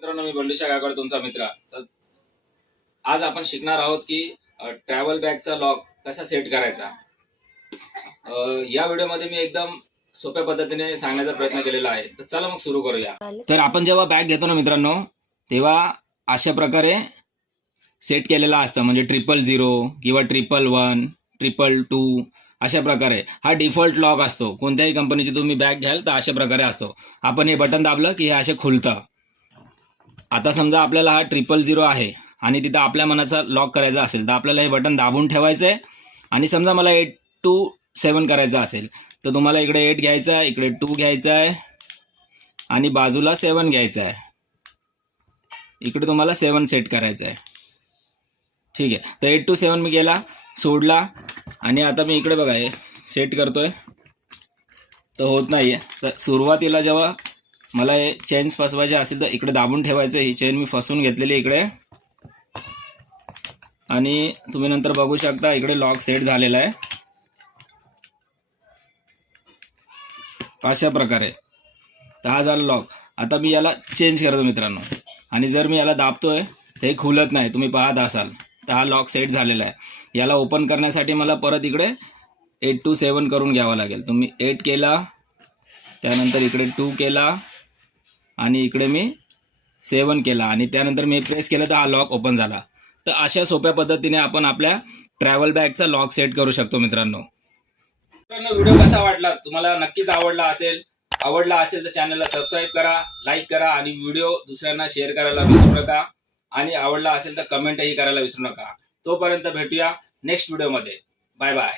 मित्रांनो मी बंडूशा गायकवाड तुमचा मित्र. तर आज आपण शिकणार आहोत की ट्रॅव्हल बॅगचा लॉक कसा सेट करायचा? या व्हिडिओमध्ये मी एकदम सोप्या पद्धतीने सांगण्याचा प्रयत्न केलेला आहे. तर चला मग सुरू करूया. तर आपण जेव्हा बॅग घेतो ना मित्रांनो तेव्हा अशा प्रकारे सेट केलेला असतं. म्हणजे ट्रिपल झिरो किंवा ट्रिपल वन ट्रिपल टू अशा प्रकारे. हा डिफॉल्ट लॉक असतो. कोणत्याही कंपनीची तुम्ही बॅग घ्याल तर अशा प्रकारे असतो. आपण हे बटन दाबलं की हे असे खुलतं. आता समजा आपल्याला हा ट्रिपल झिरो आहे आणि तिथं आपल्या मनाचा लॉक करायचा असेल तर आपल्याला हे बटन दाबून ठेवायचं आहे आणि समजा मला एट टू सेवन करायचं असेल तर तुम्हाला इकडे एट घ्यायचा आहे इकडे टू घ्यायचा आहे आणि बाजूला सेवन घ्यायचं आहे. इकडे तुम्हाला सेवन सेट करायचं आहे. ठीक आहे. तर एट टू सेवन मी गेला सोडला आणि आता मी इकडे बघा हे सेट आहे तर होत नाही आहे तर सुरुवातीला जेव्हा मला हे चेन्स फसवायचे असेल तर इकडे दाबून ठेवायचं ही चेन मी फसवून घेतलेली इकडे. आणि तुम्ही नंतर बघू शकता इकडे लॉक सेट झालेला आहे. अशा प्रकारे. तर हा झाला लॉक आता मी याला चेंज करतो मित्रांनो. आणि जर मी याला दाबतोय तर हे खुलत नाही. तुम्ही पाहत असाल. तर हा लॉक सेट झालेला आहे. याला ओपन करण्यासाठी मला परत इकडे एट टू सेवन करून घ्यावं लागेल. तुम्ही एट केला त्यानंतर इकडे टू केला आणि इकडे मी सेवन केला. आणि त्यानंतर मी प्रेस केलं तर हा लॉक ओपन झाला. तर अशा सोप्या पद्धतीने आपण आपल्या ट्रॅव्हल बॅगचा लॉक सेट करू शकतो मित्रांनो. मित्रांनो व्हिडिओ कसा वाटला? तुम्हाला नक्कीच आवडला असेल. आवडला असेल तर चॅनलला सबस्क्राईब करा लाईक करा आणि व्हिडिओ दुसऱ्यांना शेअर करायला विसरू नका. आणि आवडला असेल तर कमेंटही करायला विसरू नका. तोपर्यंत भेटूया नेक्स्ट व्हिडिओमध्ये बाय बाय